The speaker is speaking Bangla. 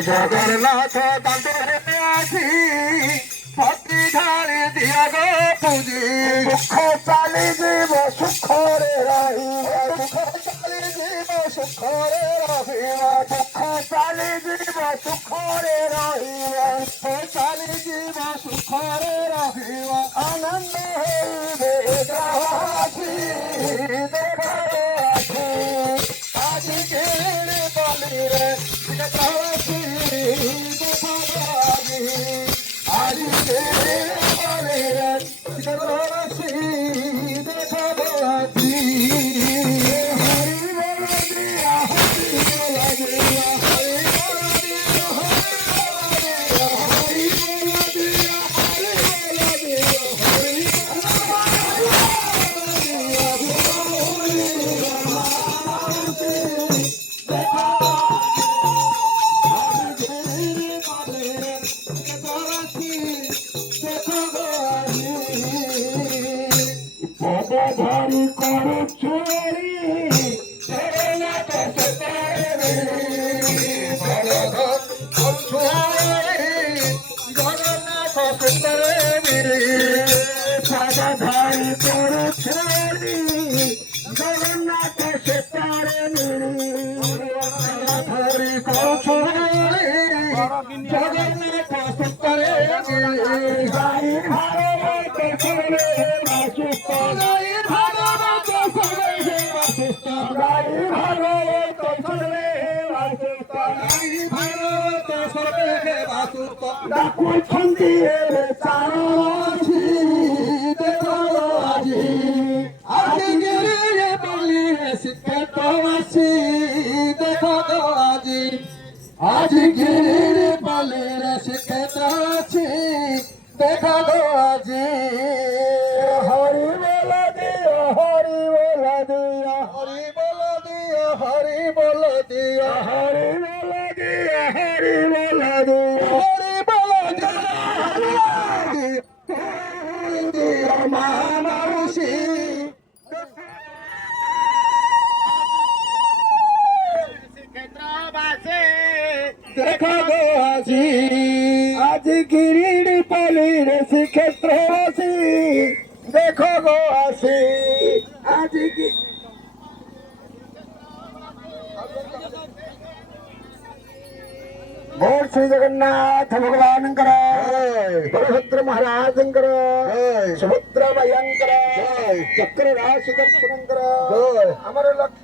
জগন্নাথ দান্তরে আসি ভক্তি ঢালি দিয়া গো পুজি দুঃখ চালি জীব সুখরে রহিবা দুঃখ চালি জীব সুখরে রহিবা দুঃখ চালি জীব সুখরে রহিবা দুঃখ চালি জীব সুখরে রহিবা আনন্দ হইবে গ্রাহী দেখা আছি আজকে বলিরে গ্রাহী দেখা আজকে বলিরে গ্রাহী দেখা ধরি করো চুরি জগন্নাথ সুন্দরে ধরি করো চুরি জগন্নাথ সুন্দরে ধরি করো চুরি জগন্নাথ সুন্দরে आज गिरी बलिर शिखत आছি দেখা গো আজি হরি বল দিও হরি বল দিও হরি বল দিও হরি বল দিও হরি বল দিও হরি বল দিও হরি বল দিও মানসী দেখা গো আজি আজ গিরিড়ি পলির শ্রীক্ষেত্র আসি দেখো গো আসি আজ बोल श्री जगन्नाथ भगवान बलभद्र महाराज सुभद्रा भयंकर चक्र राशि दर्शन अमर लक्ष्य